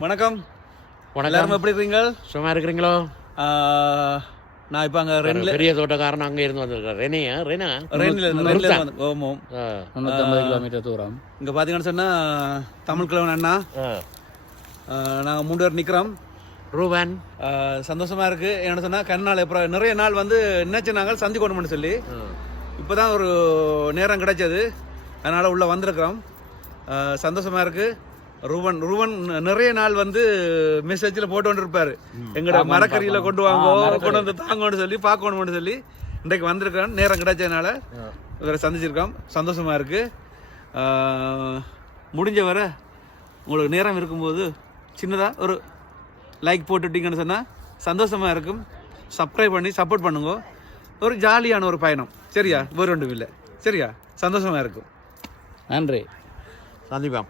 வணக்கம். வணக்கம். எல்லாரும் எப்படி இருக்கீங்க? சும்மா இருக்கிறீங்களோ? நான் இப்போ அங்கே ரெண்டில் பெரிய தோட்டக்காரன் அங்கே இருந்து வந்திருக்கார். ரெனியா ரெனா? ரெண்டில் வந்து ஓமோம் முந்நூற்றம்பது கிலோமீட்டர் தூரம். இங்கே பார்த்தீங்கன்னு சொன்னால் தமிழ் கிழவன் அண்ணா. நாங்கள் மூணு பேர் நிற்கிறோம் ரூபன் சந்தோஷமா இருக்கு. என்ன சொன்னால் கண்ணால் இப்போ நிறைய நாள் வந்து நினைச்சு நாங்கள் சந்தி கொண்டு சொல்லி. இப்போ தான் ஒரு நேரம் கிடைச்சது. அதனால் உள்ளே வந்திருக்கிறோம். ஆஹ், சந்தோஷமா இருக்கு. ரூபன் ரூபன் நிறைய நாள் வந்து மெசேஜில் போட்டு கொண்டு இருப்பாரு எங்கட மரக்கறியில் கொண்டு வாங்கோ கொண்டு வந்து தாங்கன்னு சொல்லி பார்க்கணும்னு சொல்லி இன்றைக்கு வந்திருக்கிறோம் நேரம் கிடைச்சதுனால இவரை சந்திச்சிருக்கோம். சந்தோஷமா இருக்கு. ஆஹ், முடிஞ்ச வரை உங்களுக்கு நேரம் இருக்கும்போது சின்னதாக ஒரு லைக் போட்டுட்டீங்கன்னு சொன்னால் சந்தோஷமாக இருக்கும். சப்ஸ்கிரைப் பண்ணி சப்போர்ட் பண்ணுங்க. ஒரு ஜாலியான ஒரு பயணம். சரியா? வேறு ஒன்றும் இல்லை. சரியா? சந்தோஷமாக இருக்கும். நன்றி. சந்திப்போம்.